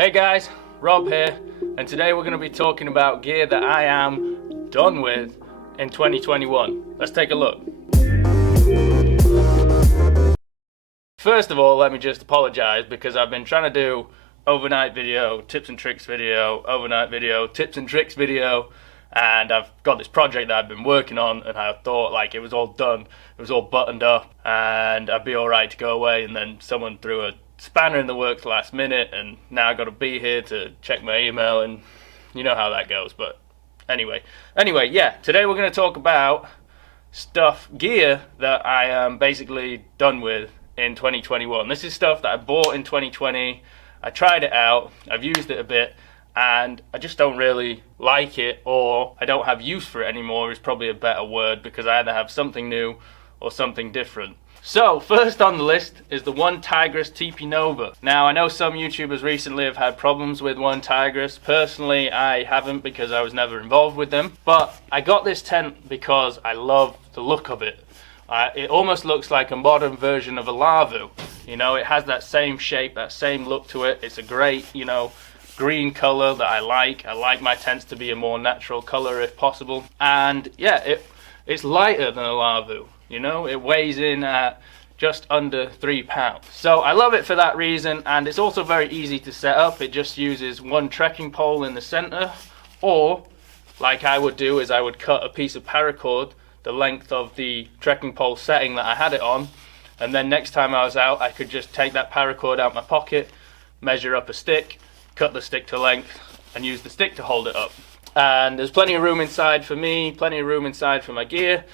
Hey guys, Rob here, and today we're going to be talking about gear that I am done with in 2021. Let's take a look. First of all, let me just apologize because I've been trying to do overnight video, tips and tricks video, overnight video, tips and tricks video, and I've got this project that I've been working on, and I thought like it was all done, it was all buttoned up, and I'd be alright to go away, and then someone threw a spanner in the works last minute, and now I got to be here to check my email, and you know how that goes. But anyway, yeah, today we're going to talk about gear that I am basically done with in 2021. This is stuff that I bought in 2020. I tried it out, I've used it a bit, and I just don't really like it, or I don't have use for it anymore is probably a better word, because I either have something new or something different. So first on the list is the One Tigris TP Nova. Now I know some YouTubers recently have had problems with One Tigris. Personally I haven't, because I was never involved with them, but I got this tent because I love the look of it. It almost looks like a modern version of a Lavu. You know, it has that same shape, that same look to it. It's a great, you know, green color that I like. I like my tents to be a more natural color if possible. And yeah, it's lighter than a Lavu. You know, it weighs in at just under 3 pounds. So I love it for that reason, and it's also very easy to set up. It just uses one trekking pole in the center, or like I would do is I would cut a piece of paracord the length of the trekking pole setting that I had it on, and then next time I was out I could just take that paracord out my pocket, measure up a stick, cut the stick to length, and use the stick to hold it up. And there's plenty of room inside for me, plenty of room inside for my gear.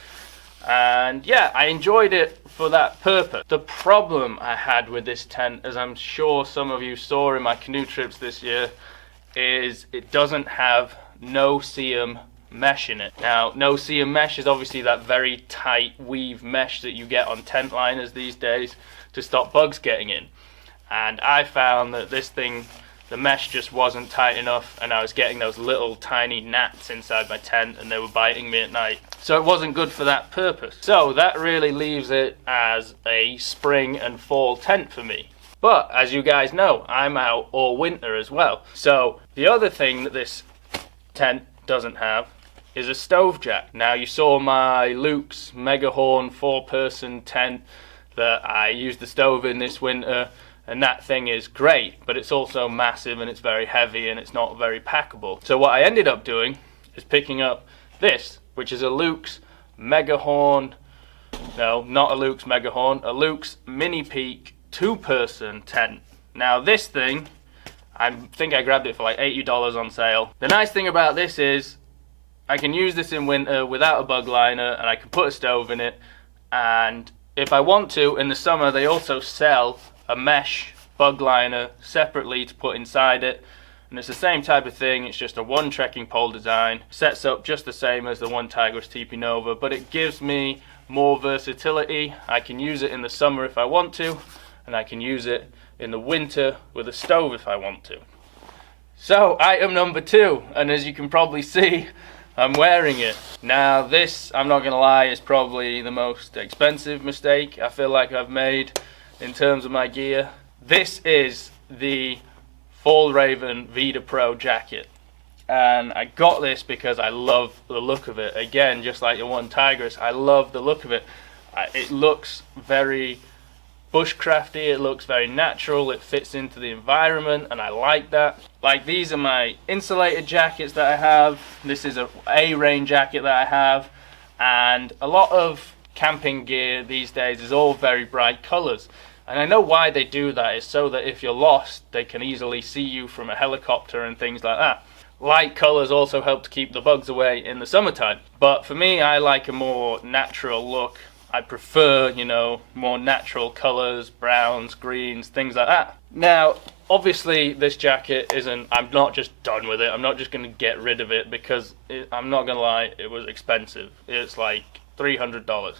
And yeah, I enjoyed it for that purpose. The problem I had with this tent, as I'm sure some of you saw in my canoe trips this year, is it doesn't have no-seam mesh in it. Now, no-seam mesh is obviously that very tight weave mesh that you get on tent liners these days to stop bugs getting in. And I found that this thing, the mesh just wasn't tight enough, and I was getting those little tiny gnats inside my tent, and they were biting me at night. So it wasn't good for that purpose. So that really leaves it as a spring and fall tent for me. But as you guys know, I'm out all winter as well. So the other thing that this tent doesn't have is a stove jack. Now you saw my Luke's Megahorn 4-person tent that I used the stove in this winter, and that thing is great, but it's also massive and it's very heavy and it's not very packable. So what I ended up doing is picking up this, which is a Luke's Megahorn, no, not a Luke's Megahorn, a Luke's Mini Peak 2-person tent. Now this thing, I think I grabbed it for like $80 on sale. The nice thing about this is I can use this in winter without a bug liner, and I can put a stove in it, and if I want to, in the summer they also sell a mesh bug liner separately to put inside it, and it's the same type of thing. It's just a one trekking pole design, sets up just the same as the One Tigris TP Nova, but it gives me more versatility. I can use it in the summer if I want to, and I can use it in the winter with a stove if I want to. So item number 2, and as you can probably see, I'm wearing it. Now this, I'm not gonna lie, is probably the most expensive mistake I feel like I've made in terms of my gear. This is the Fall Raven Vida Pro jacket, and I got this because I love the look of it. Again, just like the One Tigris, I love the look of it. It looks very bushcrafty, it looks very natural, it fits into the environment, and I like that. Like, these are my insulated jackets that I have. This is a rain jacket that I have, and a lot of camping gear these days is all very bright colors, and I know why they do that. Is so that if you're lost they can easily see you from a helicopter and things like that. Light colors also help to keep the bugs away in the summertime, but for me, I like a more natural look. I prefer, you know, more natural colors, browns, greens, things like that. Now obviously this jacket isn't, I'm not just done with it, I'm not just going to get rid of it, because I'm not gonna lie, it was expensive. It's like $300,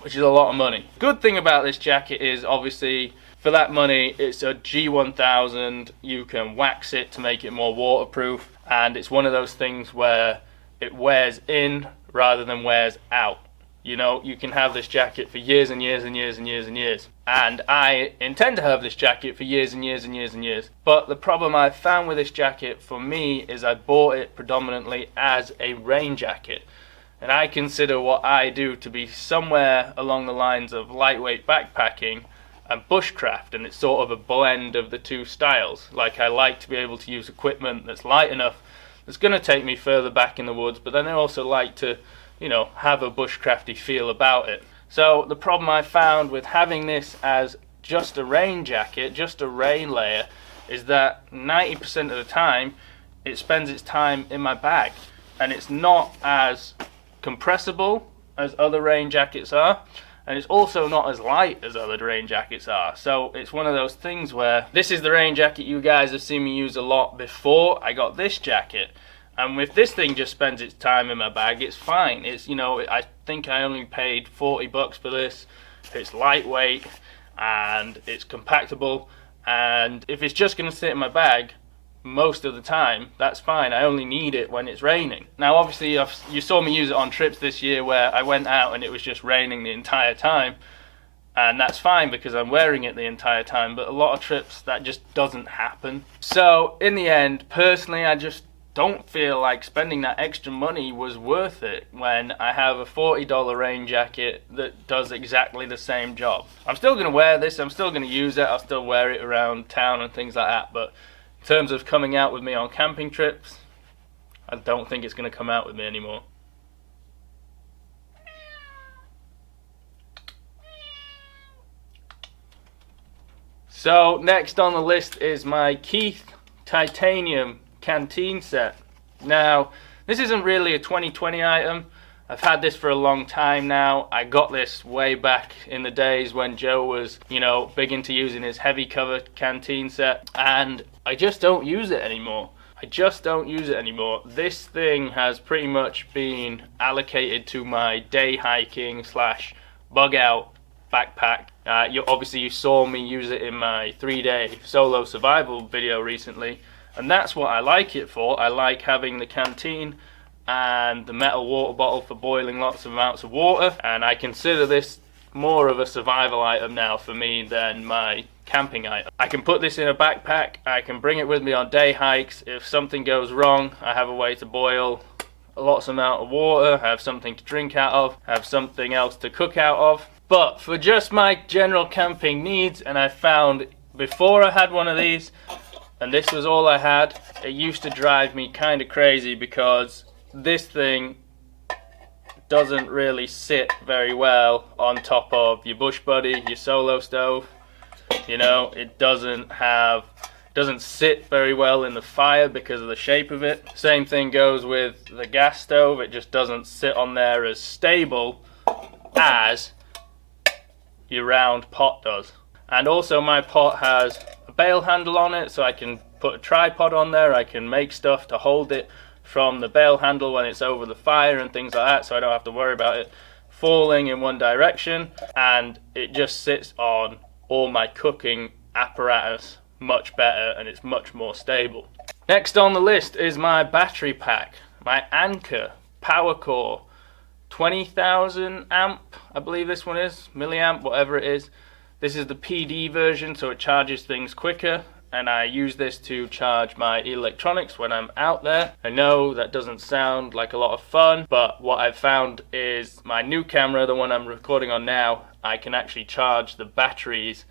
which is a lot of money. Good thing about this jacket is, obviously, for that money, it's a G1000. You can wax it to make it more waterproof, and it's one of those things where it wears in rather than wears out. You know, you can have this jacket for years and years and years and years and years. and I intend to have this jacket for years and years and years and years. But the problem I found with this jacket for me is I bought it predominantly as a rain jacket. And I consider what I do to be somewhere along the lines of lightweight backpacking and bushcraft, and it's sort of a blend of the two styles. Like, I like to be able to use equipment that's light enough, that's going to take me further back in the woods, but then I also like to, you know, have a bushcrafty feel about it. So the problem I found with having this as just a rain jacket, just a rain layer, is that 90% of the time it spends its time in my bag, and it's not as compressible as other rain jackets are, and it's also not as light as other rain jackets are. So it's one of those things where this is the rain jacket you guys have seen me use a lot before I got this jacket, and if this thing just spends its time in my bag, it's fine. It's, you know, I think I only paid $40 for this. It's lightweight and it's compactable, and if it's just going to sit in my bag most of the time, that's fine. I only need it when it's raining. Now obviously you saw me use it on trips this year where I went out and it was just raining the entire time, and that's fine because I'm wearing it the entire time, but a lot of trips that just doesn't happen. So in the end, personally, I just don't feel like spending that extra money was worth it when I have a $40 rain jacket that does exactly the same job. I'm still going to wear this, I'm still going to use it, I'll still wear it around town and things like that, but in terms of coming out with me on camping trips, I don't think it's going to come out with me anymore. So next on the list is my Keith titanium canteen set. Now this isn't really a 2020 item. I've had this for a long time now. I got this way back in the days when Joe was, you know, big into using his heavy cover canteen set, and I just don't use it anymore. I just don't use it anymore. This thing has pretty much been allocated to my day hiking slash bug out backpack. Obviously you saw me use it in my 3-day solo survival video recently, and that's what I like it for. I like having the canteen and the metal water bottle for boiling lots of amounts of water, and I consider this more of a survival item now for me than my camping item. I can put this in a backpack, I can bring it with me on day hikes. If something goes wrong, I have a way to boil lots amount of water, have something to drink out of, have something else to cook out of. But for just my general camping needs, and I found before I had one of these, and this was all I had, it used to drive me kind of crazy because this thing doesn't really sit very well on top of your bush buddy, your solo stove. You know, it doesn't sit very well in the fire because of the shape of it. Same thing goes with the gas stove. It just doesn't sit on there as stable as your round pot does. And also my pot has a bail handle on it, so I can put a tripod on there. I can make stuff to hold it from the bail handle when it's over the fire and things like that, so I don't have to worry about it falling in one direction. And it just sits on all my cooking apparatus much better, and it's much more stable. Next on the list is my battery pack, my Anker PowerCore 20,000 amp, I believe this one is, milliamp, whatever it is. This is the PD version, so it charges things quicker, and I use this to charge my electronics when I'm out there. I know that doesn't sound like a lot of fun, but what I've found is my new camera, the one I'm recording on now, I can actually charge the batteries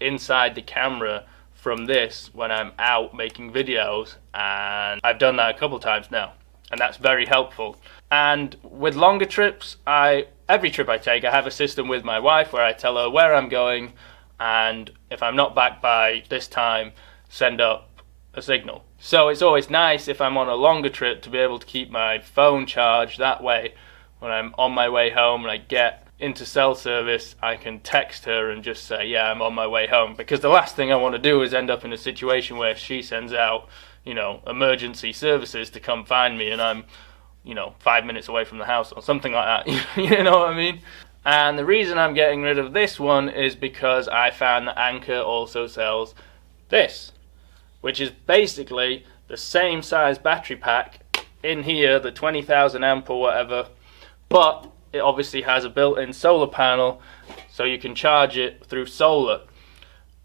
inside the camera from this when I'm out making videos, and I've done that a couple times now, and that's very helpful. And with longer trips, every trip I take, I have a system with my wife where I tell her where I'm going, and if I'm not back by this time, send up a signal. So it's always nice if I'm on a longer trip to be able to keep my phone charged. That way, when I'm on my way home and I get into cell service, I can text her and just say, yeah, I'm on my way home. Because the last thing I want to do is end up in a situation where she sends out, you know, emergency services to come find me and I'm, you know, 5 minutes away from the house or something like that. You know what I mean? And the reason I'm getting rid of this one is because I found that Anker also sells this, which is basically the same size battery pack in here, the 20,000 amp or whatever, but it obviously has a built-in solar panel, so you can charge it through solar.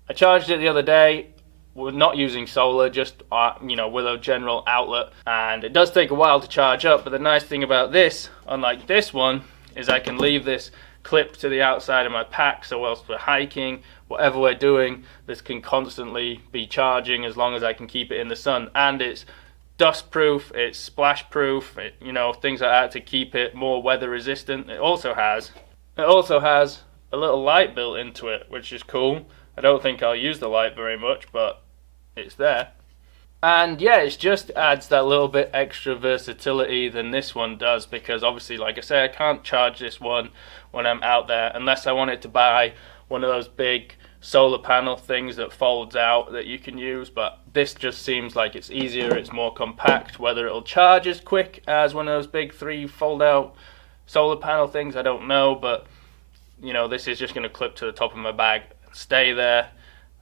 I charged it the other day. We're not using solar, just with a general outlet, and it does take a while to charge up. But the nice thing about this, unlike this one, is I can leave this clipped to the outside of my pack, so whilst we're hiking, whatever we're doing, this can constantly be charging as long as I can keep it in the sun. And it's dust proof, it's splash proof, things like that to keep it more weather resistant. It also has a little light built into it, which is cool. I don't think I'll use the light very much, but it's there. And yeah, it just adds that little bit extra versatility than this one does, because obviously, like I say, I can't charge this one when I'm out there unless I wanted to buy one of those big solar panel things that folds out that you can use. But this just seems like it's easier, it's more compact. Whether it'll charge as quick as one of those big 3 fold out solar panel things, I don't know, but this is just going to clip to the top of my bag and stay there,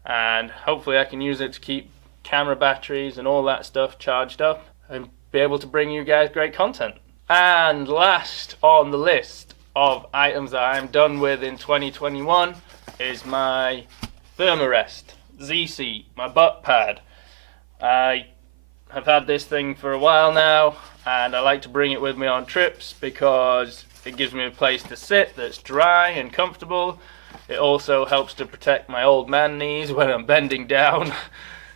and hopefully I can use it to keep camera batteries and all that stuff charged up and be able to bring you guys great content. And last on the list of items that I'm done with in 2021 is my Thermarest Z-Seat, my butt pad. I have had this thing for a while now, and I like to bring it with me on trips because it gives me a place to sit that's dry and comfortable. It also helps to protect my old man knees when I'm bending down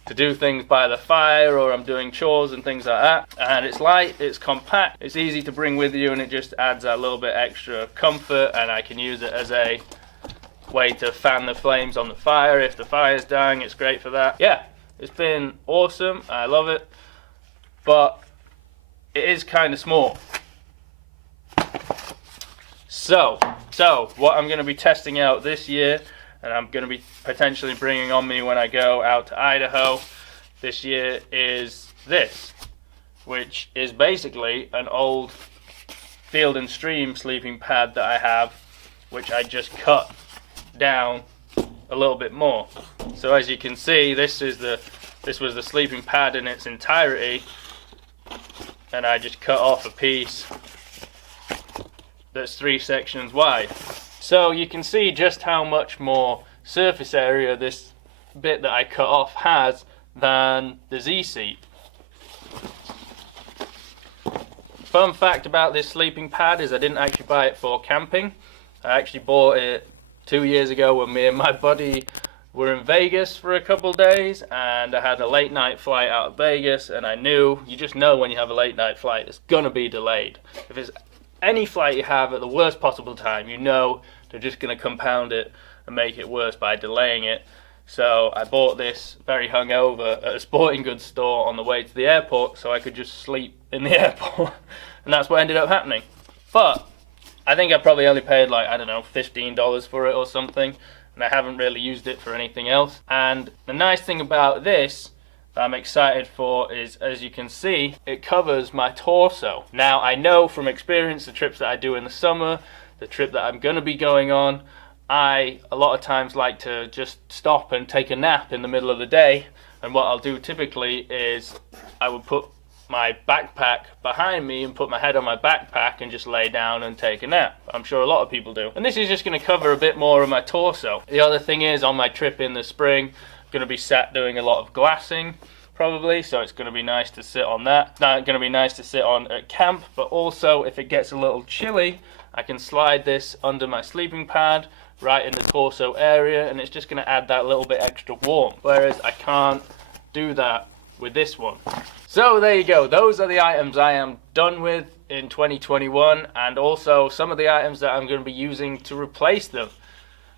to do things by the fire, or I'm doing chores and things like that. And it's light, it's compact, it's easy to bring with you, and it just adds that little bit extra comfort. And I can use it as a way to fan the flames on the fire if the fire's dying. It's great for that. Yeah, it's been awesome. I love it, but it is kind of small. So what I'm going to be testing out this year, and I'm going to be potentially bringing on me when I go out to Idaho this year, is this, which is basically an old Field and Stream sleeping pad that I have, which I just cut down a little bit more. So as you can see, this was the sleeping pad in its entirety, and I just cut off a piece that's 3 sections wide. So you can see just how much more surface area this bit that I cut off has than the Z-Seat. Fun fact about this sleeping pad is I didn't actually buy it for camping. I actually bought it 2 years ago when me and my buddy were in Vegas for a couple days, and I had a late night flight out of Vegas, and I knew, you just know when you have a late night flight, it's gonna be delayed. If it's any flight you have at the worst possible time, you know they're just going to compound it and make it worse by delaying it. So I bought this very hungover at a sporting goods store on the way to the airport so I could just sleep in the airport. And that's what ended up happening. But I think I probably only paid like, I don't know, $15 for it or something. And I haven't really used it for anything else. And the nice thing about this that I'm excited for is, as you can see, it covers my torso. Now I know from experience, the trips that I do in the summer, the trip that I'm going to be going on, I a lot of times like to just stop and take a nap in the middle of the day. And what I'll do typically is I would put my backpack behind me and put my head on my backpack and just lay down and take a nap. I'm sure a lot of people do. And this is just going to cover a bit more of my torso. The other thing is, on my trip in the spring, going to be sat doing a lot of glassing probably, so it's going to be nice to sit on that. It's not going to be nice to sit on at camp, but also if it gets a little chilly, I can slide this under my sleeping pad right in the torso area, and it's just going to add that little bit extra warmth, whereas I can't do that with this one. So there you go, those are the items I am done with in 2021, and also some of the items that I'm going to be using to replace them.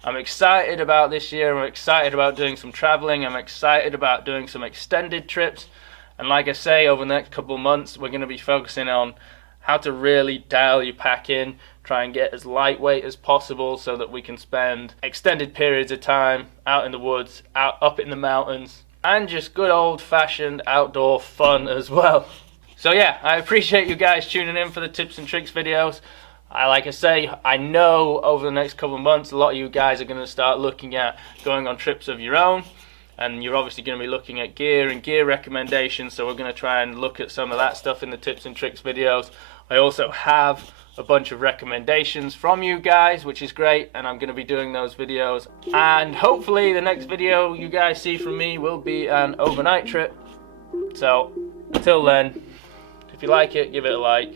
I'm excited about this year. I'm excited about doing some traveling. I'm excited about doing some extended trips. And like I say, over the next couple of months, we're going to be focusing on how to really dial your pack in, try and get as lightweight as possible so that we can spend extended periods of time out in the woods, out up in the mountains, and just good old-fashioned outdoor fun as well. So yeah, I appreciate you guys tuning in for the tips and tricks videos. Like I say, I know over the next couple of months, a lot of you guys are going to start looking at going on trips of your own. and you're obviously going to be looking at gear and gear recommendations, so we're going to try and look at some of that stuff in the tips and tricks videos. I also have a bunch of recommendations from you guys, which is great, and I'm going to be doing those videos. And hopefully the next video you guys see from me will be an overnight trip. So until then, if you like it, give it a like,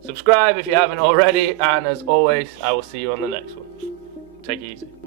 subscribe if you haven't already, and as always, I will see you on the next one. Take it easy.